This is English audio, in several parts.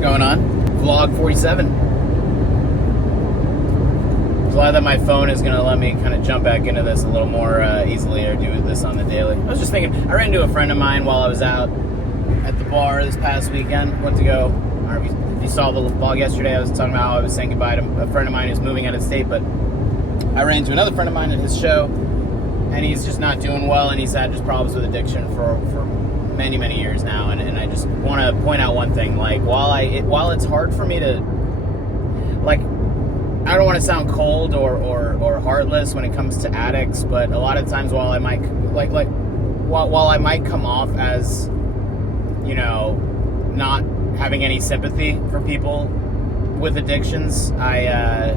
Going on? Vlog 47. Glad that my phone is going to let me kind of jump back into this a little more easily, or do this on the daily. I was just thinking, I ran into a friend of mine while I was out at the bar this past weekend. Went to go, or if you saw the vlog yesterday, I was talking about how I was saying goodbye to a friend of mine who's moving out of state, but I ran into another friend of mine at his show, and he's just not doing well, and he's had just problems with addiction for many years now, and I just want to point out one thing. Like, while it's hard for me to, like, I don't want to sound cold or heartless when it comes to addicts, but a lot of times while I might while I might come off as, you know, not having any sympathy for people with addictions, I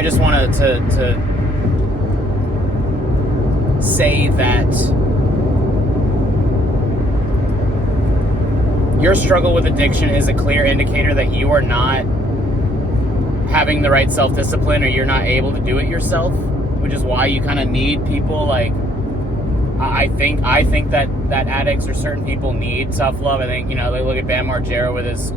just wanted to say that your struggle with addiction is a clear indicator that you are not having the right self-discipline, or you're not able to do it yourself, which is why you kind of need people. Like, I think that addicts or certain people need tough love. I think, you know, they look at Bam Margera with his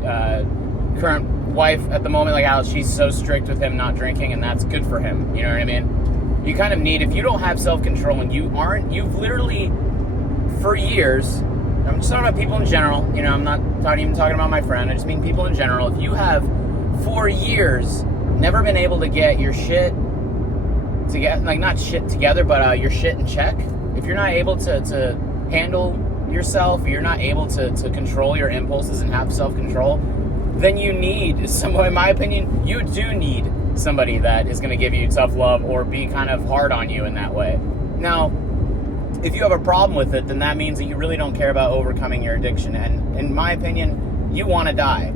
current wife at the moment, like how she's so strict with him not drinking, and that's good for him. You know what I mean? You kind of need, if you don't have self-control and you've literally, for years, I'm just talking about people in general, you know, I'm not even talking about my friend, I just mean people in general. If you have, for years, never been able to get your shit together, like not shit together, but your shit in check, if you're not able to handle yourself, you're not able to control your impulses and have self-control, then you need, in my opinion, you do need somebody that is going to give you tough love or be kind of hard on you in that way. Now, if you have a problem with it, then that means that you really don't care about overcoming your addiction. And in my opinion, you want to die.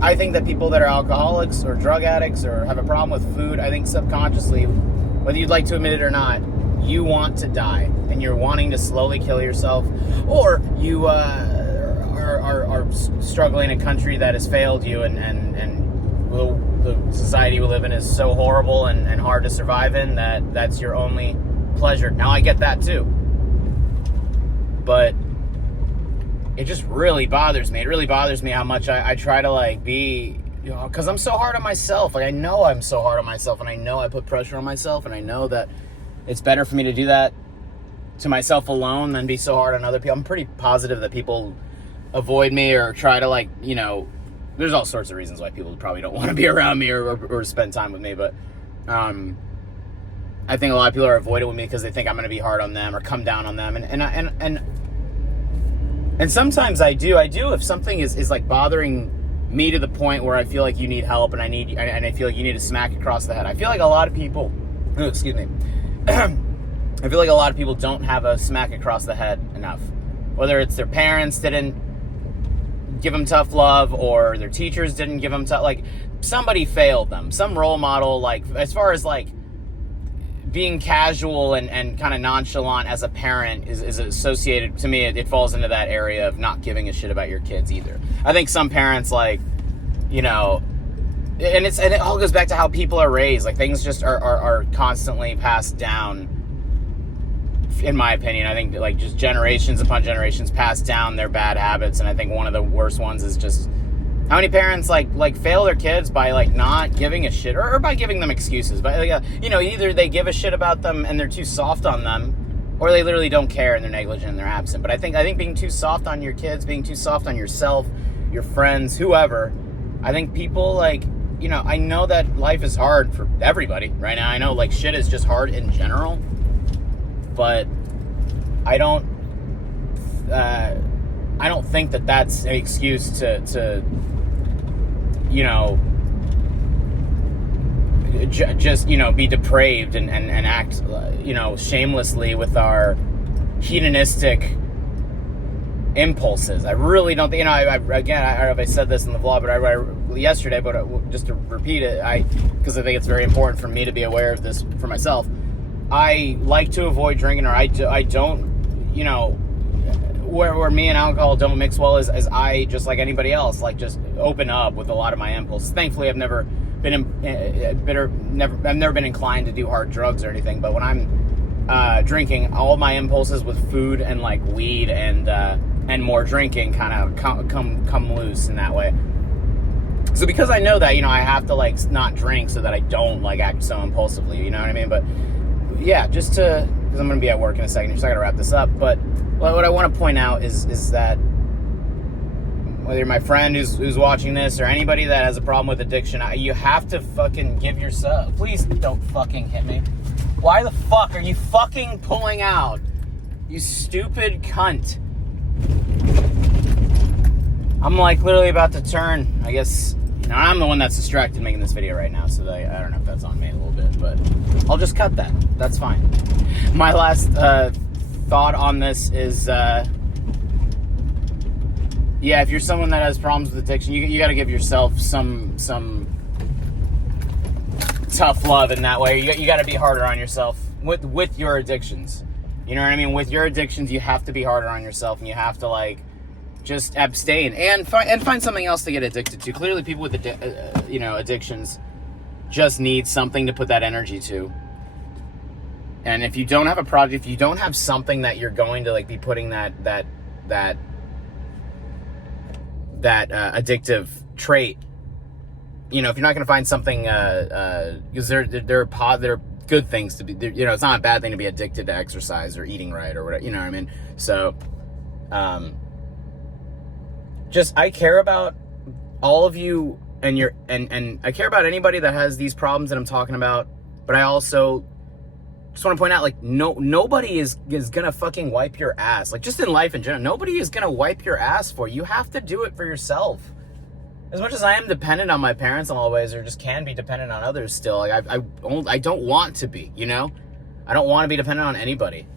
I think that people that are alcoholics or drug addicts or have a problem with food, I think subconsciously, whether you'd like to admit it or not, you want to die. And you're wanting to slowly kill yourself. Or you are struggling in a country that has failed you, and the society we live in is so horrible and hard to survive in that that's your only pleasure. Now, I get that too. But it just really bothers me. It really bothers me how much I try to, like, be, you know, because I'm so hard on myself. Like, I know I'm so hard on myself, and I know I put pressure on myself, and I know that it's better for me to do that to myself alone than be so hard on other people. I'm pretty positive that people avoid me or try to, like, you know, there's all sorts of reasons why people probably don't want to be around me or spend time with me, but I think a lot of people are avoiding with me because they think I'm going to be hard on them or come down on them, and sometimes I do if something is like bothering me to the point where I feel like you need help, and I feel like you need to smack across the head. I feel like a lot of people, excuse me, I feel like a lot of people don't have a smack across the head enough. Whether it's their parents didn't give them tough love, or their teachers didn't give them tough, like somebody failed them. Some role model, like as far as like being casual and kind of nonchalant as a parent is associated, to me, it falls into that area of not giving a shit about your kids either. I think some parents, like, you know, and it all goes back to how people are raised. Like, things just are constantly passed down, in my opinion. I think, like, just generations upon generations pass down their bad habits, and I think one of the worst ones is just how many parents like fail their kids by, like, not giving a shit, or by giving them excuses. But, you know, either they give a shit about them and they're too soft on them, or they literally don't care and they're negligent and they're absent. But I think being too soft on your kids, being too soft on yourself, your friends, whoever, I think people, like, you know, I know that life is hard for everybody right now. I know, like, shit is just hard in general, but I don't think that that's an excuse to you know, just, you know, be depraved and act, you know, shamelessly with our hedonistic impulses. I really don't think, you know, I said this in the vlog, but yesterday, but just to repeat it, because I think it's very important for me to be aware of this for myself. I like to avoid drinking, or I don't, you know, where me and alcohol don't mix well is I, just like anybody else, like, just open up with a lot of my impulses. Thankfully, I've never been inclined to do hard drugs or anything, but when I'm drinking, all my impulses with food and, like, weed and and more drinking kind of come loose in that way. So because I know that, you know, I have to like not drink so that I don't like act so impulsively, you know what I mean? But yeah, just to, because I'm going to be at work in a second, so I got to wrap this up. But what I want to point out is that whether you're my friend who's watching this or anybody that has a problem with addiction, you have to fucking give yourself, please don't fucking hit me. Why the fuck are you fucking pulling out? You stupid cunt. I'm like literally about to turn. I guess, you know, I'm the one that's distracted making this video right now, so I don't know if that's on me a little bit, but I'll just cut that. That's fine. My last thought on this is, yeah, if you're someone that has problems with addiction, you got to give yourself some tough love in that way. You got to be harder on yourself with your addictions. You know what I mean? With your addictions, you have to be harder on yourself, and you have to like just abstain and find something else to get addicted to. Clearly, people with addictions just need something to put that energy to. And if you don't have a project, if you don't have something that you're going to like be putting that addictive trait, you know, if you're not going to find something, because there are good things to be, you know, it's not a bad thing to be addicted to exercise or eating right or whatever, you know what I mean? So, just, I care about all of you and I care about anybody that has these problems that I'm talking about, but I also just want to point out, like, nobody is gonna fucking wipe your ass. Like, just in life in general, nobody is gonna wipe your ass for you. You have to do it for yourself. As much as I am dependent on my parents in all ways, or just can be dependent on others still, like, I don't want to be, you know? I don't want to be dependent on anybody.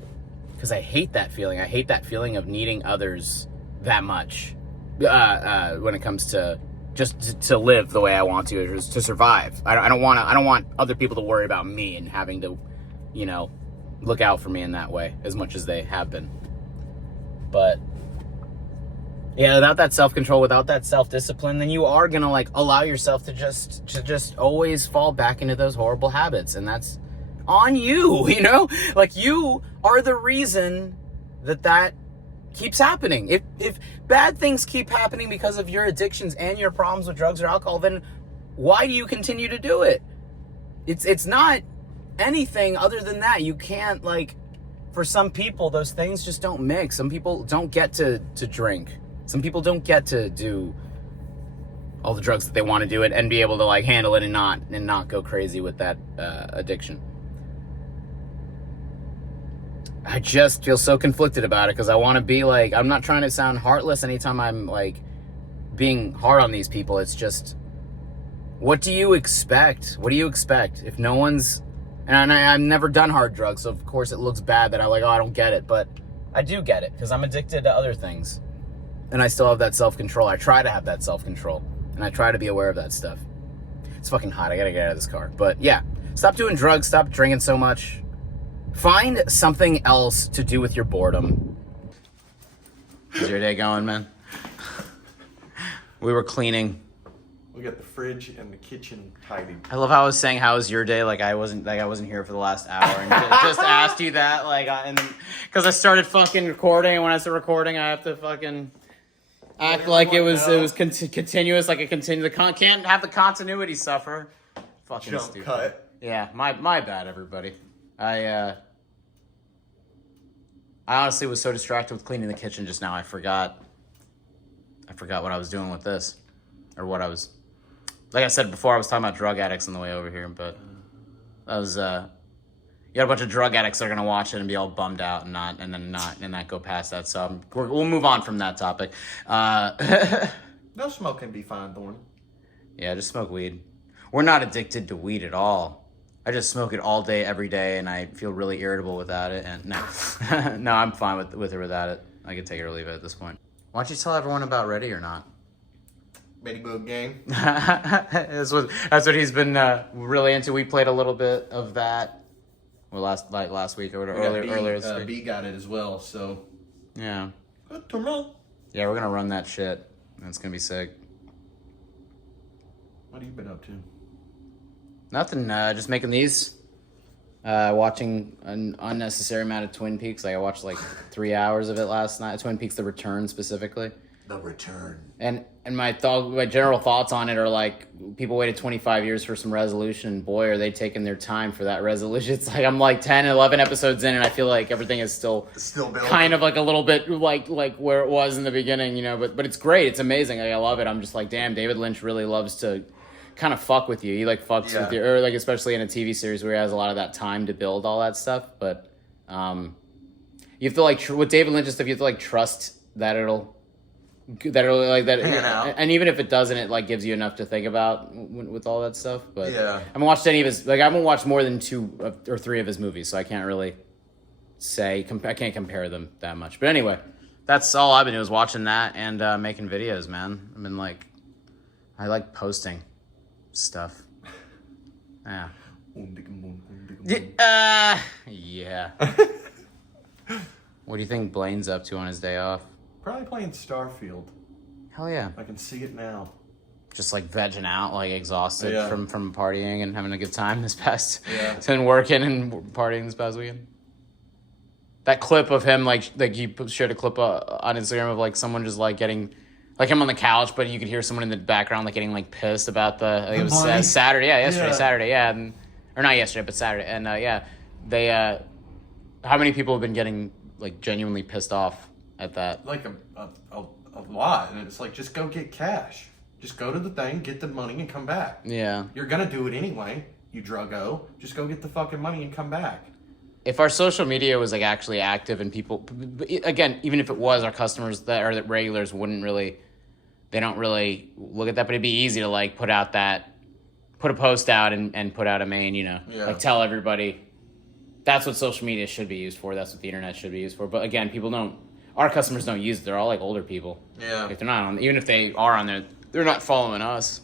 Because I hate that feeling. I hate that feeling of needing others that much. When it comes to just to live the way I want to survive. I don't want other people to worry about me and having to, you know, look out for me in that way as much as they have been. But yeah, without that self-control, without that self-discipline, then you are gonna like allow yourself to just always fall back into those horrible habits, and that's on you, you know? Like, you are the reason that keeps happening. If bad things keep happening because of your addictions and your problems with drugs or alcohol, then why do you continue to do it? It's not anything other than that. You can't, like, for some people, those things just don't mix. Some people don't get to drink. Some people don't get to do all the drugs that they want to do and be able to like handle it and not go crazy with that addiction. I just feel so conflicted about it because I want to be like, I'm not trying to sound heartless anytime I'm like being hard on these people. It's just, what do you expect? What do you expect if no one's, and I've never done hard drugs, so of course it looks bad that I'm like, oh, I don't get it, but I do get it because I'm addicted to other things. And I still have that self-control. I try to have that self-control. And I try to be aware of that stuff. It's fucking hot. I gotta get out of this car. But yeah, stop doing drugs. Stop drinking so much. Find something else to do with your boredom. How's your day going, man? We were cleaning. We got the fridge and the kitchen tidy. I love how I was saying, how was your day? Like I wasn't here for the last hour and just asked you that. Like, and because I started fucking recording, and when I start recording, I have to fucking act like it was continuous, like a can't have the continuity suffer. Fucking jump stupid. Cut. Yeah, my bad, everybody. I honestly was so distracted with cleaning the kitchen just now. I forgot what I was doing with this, or what I was. Like I said before, I was talking about drug addicts on the way over here, but that was you got a bunch of drug addicts that are gonna watch it and be all bummed out and not go past that. So we'll move on from that topic. No smoke can be fine, Thorny. Yeah, just smoke weed. We're not addicted to weed at all. I just smoke it all day, every day, and I feel really irritable without it. And no, no, I'm fine with it without it. I can take it or leave it at this point. Why don't you tell everyone about Ready or Not? Betty Boop game. That's what he's been really into. We played a little bit of that. Well, last week or earlier this week. B got it as well, so. Yeah. Good to know. Yeah, we're gonna run that shit. And it's gonna be sick. What have you been up to? Nothing. Just making these. Watching an unnecessary amount of Twin Peaks. Like I watched like 3 hours of it last night. Twin Peaks: The Return specifically. The Return. And my general thoughts on it are like people waited 25 years for some resolution. And boy, are they taking their time for that resolution. It's like I'm like 10, 11 episodes in, and I feel like everything is still kind of like a little bit like where it was in the beginning, you know. But it's great. It's amazing. Like, I love it. I'm just like, damn, David Lynch really loves to kind of fuck with you. He like fucks with you, or like especially in a TV series where he has a lot of that time to build all that stuff. But you have to like with David Lynch and stuff, you have to like trust that it'll like that, and even if it doesn't, it like gives you enough to think about with all that stuff. But I haven't watched any of his. Like I haven't watched more than 2 or 3 of his movies, so I can't really say. I can't compare them that much. But anyway, that's all I've been doing is watching that and making videos, man. I mean, like I like posting stuff. Yeah. Yeah. What do you think Blaine's up to on his day off? Probably playing Starfield. Hell yeah. I can see it now. Just like vegging out, like exhausted from partying and having a good time this past... Yeah. and working and partying this past weekend. That clip of him, like he shared a clip on Instagram of like someone just like getting... Like him on the couch, but you could hear someone in the background like getting like pissed about I think it was Saturday. Yeah, yesterday, Saturday. Yeah. Or not yesterday, but Saturday. And they... how many people have been getting like genuinely pissed off at that? Like a lot. And it's like, just go get cash. Just go to the thing, get the money, and come back. Yeah. You're going to do it anyway, you druggo. Just go get the fucking money and come back. If our social media was like actually active and people, again, even if it was, our customers that are the regulars they don't really look at that, but it'd be easy to like put a post out and put out a main, you know, like tell everybody. That's what social media should be used for. That's what the internet should be used for. But again, our customers don't use it. They're all like older people. Yeah. Like they're not on, even if they are on there, they're not following us.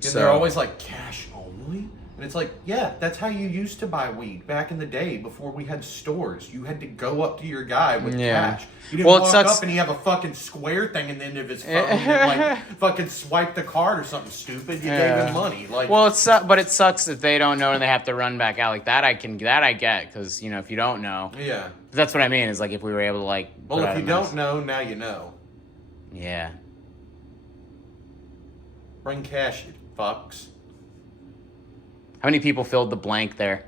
Yeah, so. They're always like, cash only? And it's like, yeah, that's how you used to buy weed back in the day before we had stores. You had to go up to your guy with cash. You didn't walk up and he have a fucking square thing in the end of his phone and like fucking swipe the card or something stupid. You gave him money. Like, well, but it sucks that they don't know and they have to run back out like that. I get because you know if you don't know, that's what I mean. Is like if we were able to like. Well, if you don't know, now you know. Yeah. Bring cash, you fucks. How many people filled the blank there?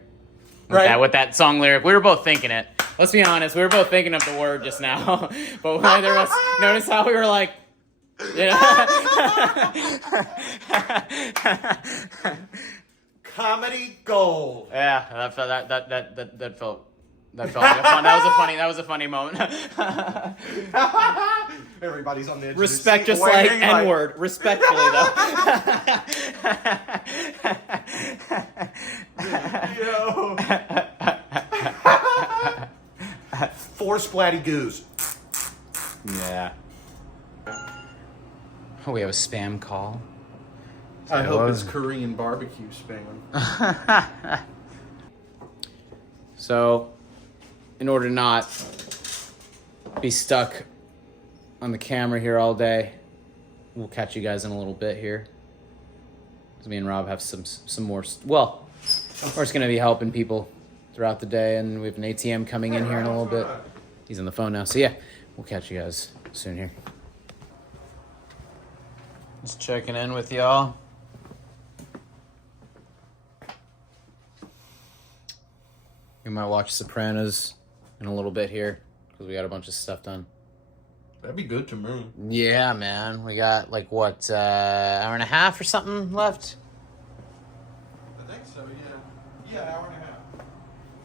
With that song lyric? We were both thinking it. Let's be honest. We were both thinking of the word just now. But neither of us noticed how we were like, you know. Comedy gold. Yeah, that felt like that was a funny moment. Everybody's on the edge Respect, of the seat just like N-word. Respectfully, though. Yo. 4 splatty goos. Yeah. Oh, we have a spam call. I hope it's Korean barbecue spam. So, in order to not be stuck on the camera here all day, we'll catch you guys in a little bit here. Because me and Rob have some more. Well, we're just going to be helping people throughout the day, and we have an ATM coming in here in a little bit. He's on the phone now. So, yeah, we'll catch you guys soon here. Just checking in with y'all. We might watch Sopranos in a little bit here because we got a bunch of stuff done. That'd be good to me. Yeah, man. We got like what, hour and a half or something left? I think so, yeah. Yeah, hour and a half.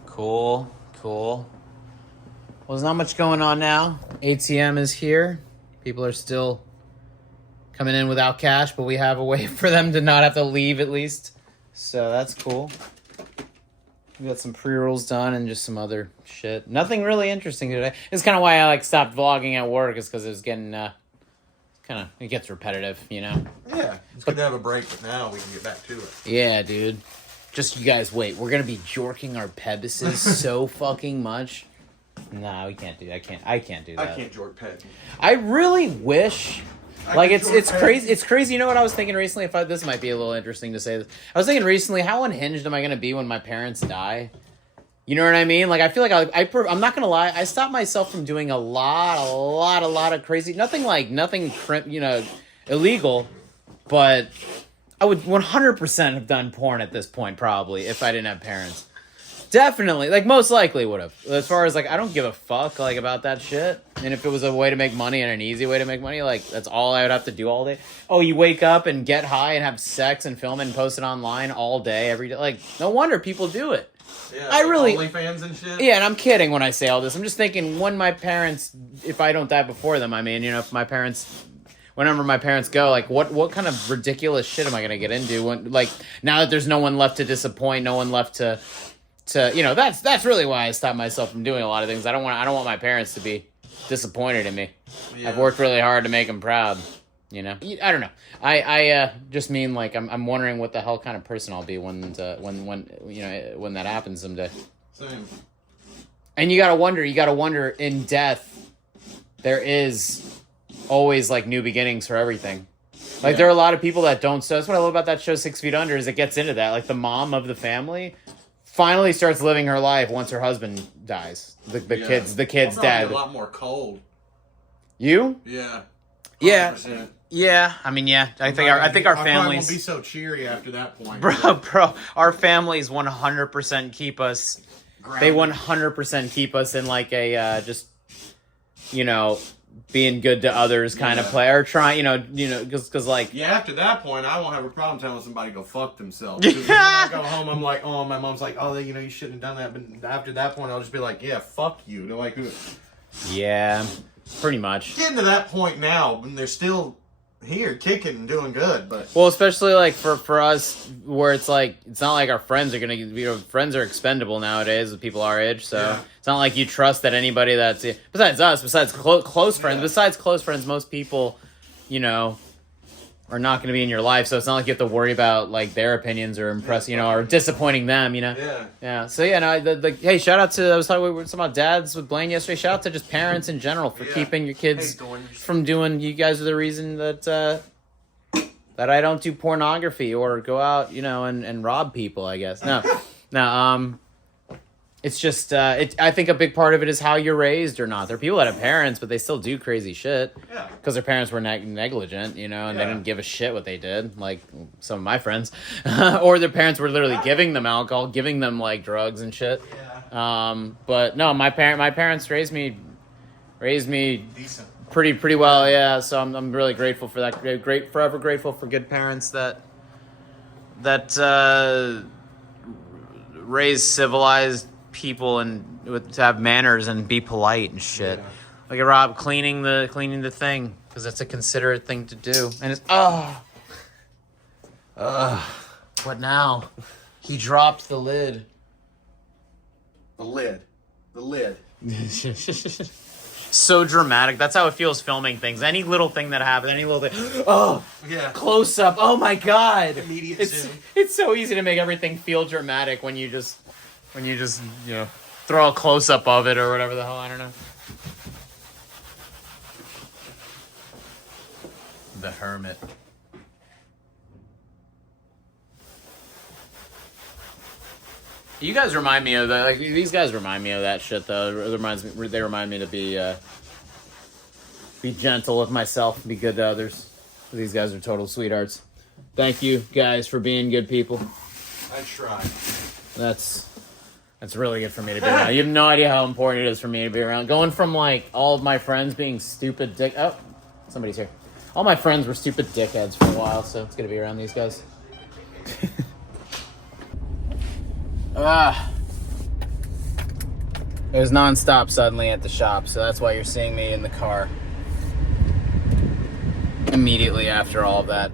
Cool. Well, there's not much going on now. ATM is here. People are still coming in without cash, but we have a way for them to not have to leave at least. So that's cool. We got some pre-rolls done and just some other shit. Nothing really interesting today. It's kind of why I like stopped vlogging at work, is because it was getting it gets repetitive, you know. Yeah, it's good to have a break, but now we can get back to it. Yeah, dude. Just you guys wait. We're gonna be jorking our pebises so fucking much. Nah, we can't do that. I can't do that. I can't jork peg. I really wish Like it's crazy. It's crazy. You know what I was thinking recently? This might be a little interesting to say this. I was thinking recently, how unhinged am I going to be when my parents die? You know what I mean? Like I feel like I'm not going to lie. I stopped myself from doing a lot of crazy. Nothing illegal, but I would 100% have done porn at this point probably if I didn't have parents. Definitely, like most likely would have. As far as like, I don't give a fuck like about that shit. And if it was a way to make money and an easy way to make money, like that's all I would have to do all day. Oh, you wake up and get high and have sex and film it and post it online all day, every day. Like no wonder people do it. Yeah, I really OnlyFans and shit. Yeah, and I'm kidding when I say all this. I'm just thinking when my parents, if I don't die before them, I mean, you know, if my parents. Whenever my parents go, like, what kind of ridiculous shit am I gonna get into? When, like, now that there's no one left to disappoint, no one left to you know, that's really why I stopped myself from doing a lot of things. I don't want my parents to be disappointed in me. Yeah. I've worked really hard to make them proud. You know, I don't know. I just mean like I'm wondering what the hell kind of person I'll be when you know when that happens someday. Same. And you gotta wonder in death, there is always like new beginnings for everything. Like there are a lot of people that don't. So that's what I love about that show 6 Feet Under is it gets into that. Like the mom of the family finally starts living her life once her husband dies. The kid's dead. A lot more cold. You? Yeah. 100%. Yeah. I mean, yeah. I think our families won't be so cheery after that point. Bro, our families 100% keep us. Grounded. They 100% keep us in like a just, you know, being good to others kind of play or trying, you know, because like after that point, I won't have a problem telling somebody to go fuck themselves. When I go home, I'm like, oh, my mom's like, oh, you know, you shouldn't have done that. But after that point, I'll just be like, yeah, fuck you. They're like, yeah, pretty much. Getting to that point now, when they're still here kicking and doing good, but well, especially like for us, where it's like it's not like our friends are gonna, you know, friends are expendable nowadays with people our age, so it's not like you trust that anybody that's besides us, besides close friends, besides close friends, most people, you know, are not gonna be in your life, so it's not like you have to worry about like their opinions or you know, or disappointing them, you know. Yeah. So hey, shout out to we were talking about dads with Blaine yesterday. Shout out to just parents in general for keeping your kids from doing. You guys are the reason that I don't do pornography or go out, you know, and rob people. I guess no. It's just, I think a big part of it is how you're raised or not. There are people that have parents, but they still do crazy shit. Yeah. Because their parents were negligent, you know, and they didn't give a shit what they did, like some of my friends. Or their parents were literally giving them alcohol, giving them, like, drugs and shit. Yeah. But no, my parents raised me decent. Pretty well, yeah. So I'm really grateful for that. Forever grateful for good parents that raise civilized people and to have manners and be polite and shit. Yeah. Like Rob cleaning the thing because that's a considerate thing to do. And it's what now? He dropped the lid. The lid. So dramatic. That's how it feels filming things. Any little thing that happens, any little thing. Close up. Oh my god. Immediate zoom. It's so easy to make everything feel dramatic when you just you know, throw a close up of it or whatever the hell. I don't know. The Hermit. You guys remind me of that. Like these guys remind me of that shit though. They remind me to be gentle with myself, be good to others. These guys are total sweethearts. Thank you guys for being good people. I try. That's really good for me to be around. You have no idea how important it is for me to be around. Going from like all of my friends being stupid somebody's here. All my friends were stupid dickheads for a while, so it's good to be around these guys. It was nonstop suddenly at the shop, so that's why you're seeing me in the car immediately after all of that.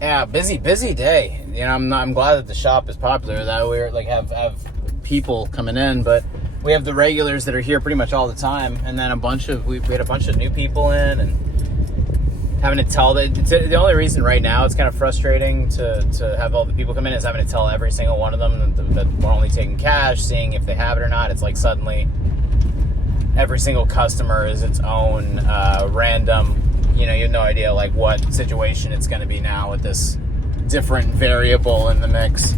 Yeah, busy day. You know, I'm glad that the shop is popular. That we're like have people coming in, but we have the regulars that are here pretty much all the time, and then we had a bunch of new people in, and having to tell the only reason right now it's kind of frustrating to have all the people come in is having to tell every single one of them that we're only taking cash, seeing if they have it or not. It's like suddenly every single customer is its own random, you have no idea like what situation it's going to be now with this different variable in the mix.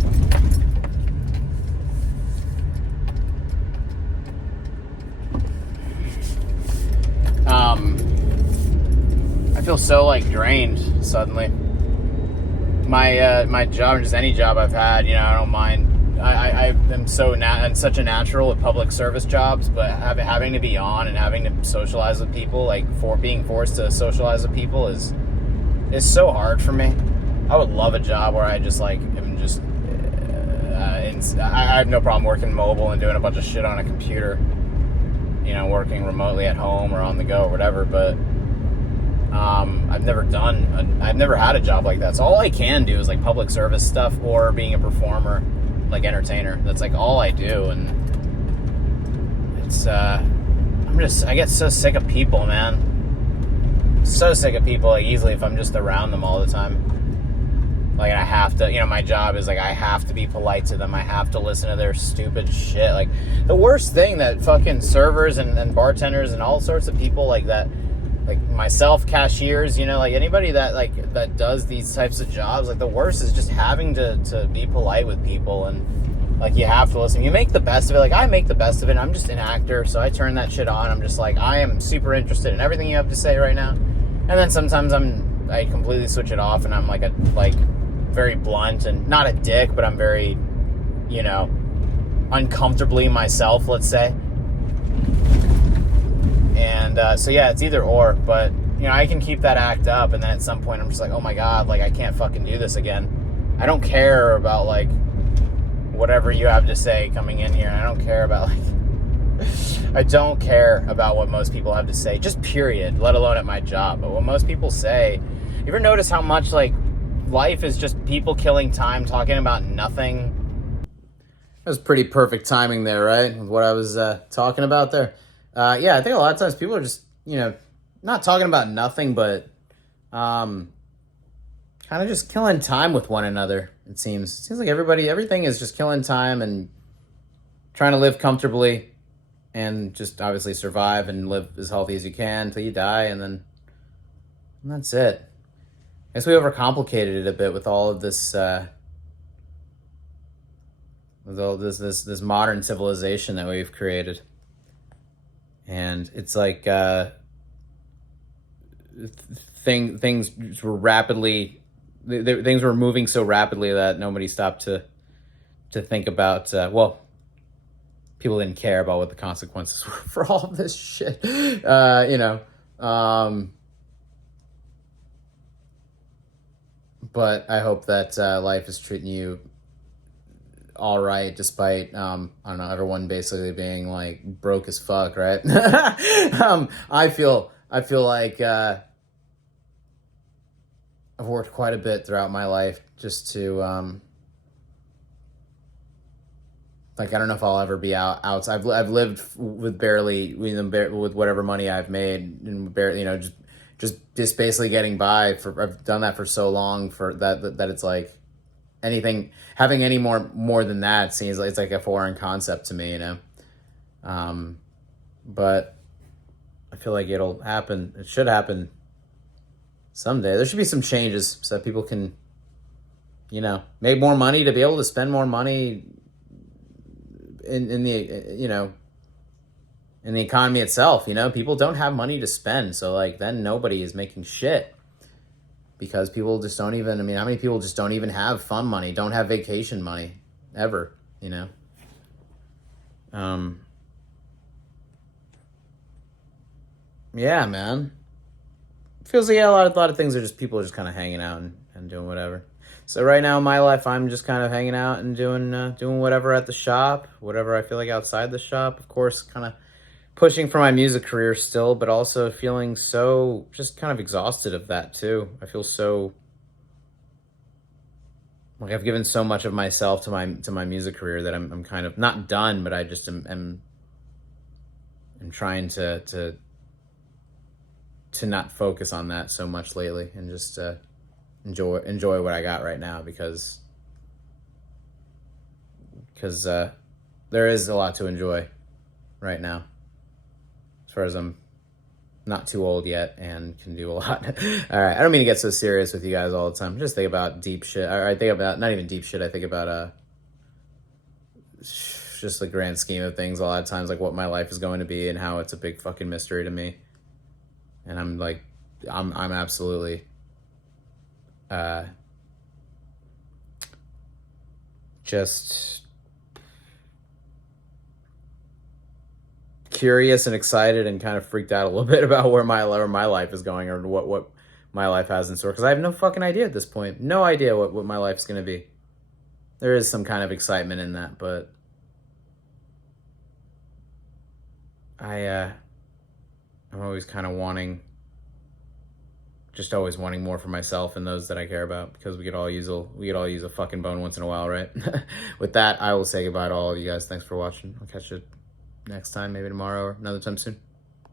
I feel so like drained suddenly. My job, or just any job I've had, I don't mind. I am I'm such a natural with public service jobs, but having to be on and having to socialize with people, like being forced to socialize with people is so hard for me. I would love a job where I just like am just I have no problem working mobile and doing a bunch of shit on a computer, working remotely at home or on the go or whatever, but I've never had a job like that. So all I can do is like public service stuff or being a performer, like entertainer. That's like all I do. And it's, I get so sick of people, man. So sick of people, like easily if I'm just around them all the time. Like, I have to, my job is like, I have to be polite to them. I have to listen to their stupid shit. Like, the worst thing that fucking servers and bartenders and all sorts of people like that, like myself, cashiers, like anybody that does these types of jobs, like the worst is just having to be polite with people, and like you have to listen. You make the best of it. Like I make the best of it. I'm just an actor, so I turn that shit on. I'm just like, I am super interested in everything you have to say right now. And then sometimes I completely switch it off, and I'm like very blunt and not a dick, but I'm very, uncomfortably myself, let's say. And so yeah, it's either or, but I can keep that act up, and then at some point I'm just like, oh my god, like I can't fucking do this again. I don't care about like whatever you have to say coming in here. I don't care about I don't care about what most people have to say, just period, let alone at my job. But what most people say, you ever notice how much like life is just people killing time talking about nothing? That was pretty perfect timing there, right? With what I was talking about there. Yeah, I think a lot of times people are just, not talking about nothing, but kind of just killing time with one another, it seems. It seems like everything is just killing time and trying to live comfortably and just obviously survive and live as healthy as you can until you die, and that's it. I guess we overcomplicated it a bit with all of this, this modern civilization that we've created. And it's like things were rapidly, things were moving so rapidly that nobody stopped to think about. People didn't care about what the consequences were for all of this shit. But I hope that life is treating you all right, despite I don't know, everyone basically being like broke as fuck, right? I feel like I've worked quite a bit throughout my life just to I don't know if I'll ever be out. I've lived with barely, with whatever money I've made, and barely, just basically getting by. I've done that for so long that it's like having any more than that seems like it's like a foreign concept to me, but I feel like it'll happen. It should happen someday. There should be some changes so that people can, make more money, to be able to spend more money in the, in the economy itself. People don't have money to spend, so like then nobody is making shit. Because people just don't even, how many people just don't even have fun money, don't have vacation money, ever, Yeah, man. Feels like a lot of things are just, people are just kind of hanging out and doing whatever. So right now in my life, I'm just kind of hanging out and doing whatever at the shop, whatever I feel like outside the shop. Of course, kind of pushing for my music career still, but also feeling so just kind of exhausted of that too. I feel so like I've given so much of myself to my music career that I'm kind of not done, but I just am trying to not focus on that so much lately, and just enjoy what I got right now, because there is a lot to enjoy right now. far as I'm not too old yet and can do a lot. All right, I don't mean to get so serious with you guys all the time. Just think about deep shit. I think about, not even deep shit, I think about just the grand scheme of things a lot of times, like what my life is going to be and how it's a big fucking mystery to me. And I'm like, I'm absolutely just curious and excited and kind of freaked out a little bit about where my life is going, or what my life has in store, because I have no fucking idea at this point. No idea what my life's going to be. There is some kind of excitement in that, but I'm always kind of wanting more for myself and those that I care about, because we could all use a fucking bone once in a while, right? With that, I will say goodbye to all of you guys. Thanks for watching. I'll catch you next time, maybe tomorrow or another time soon.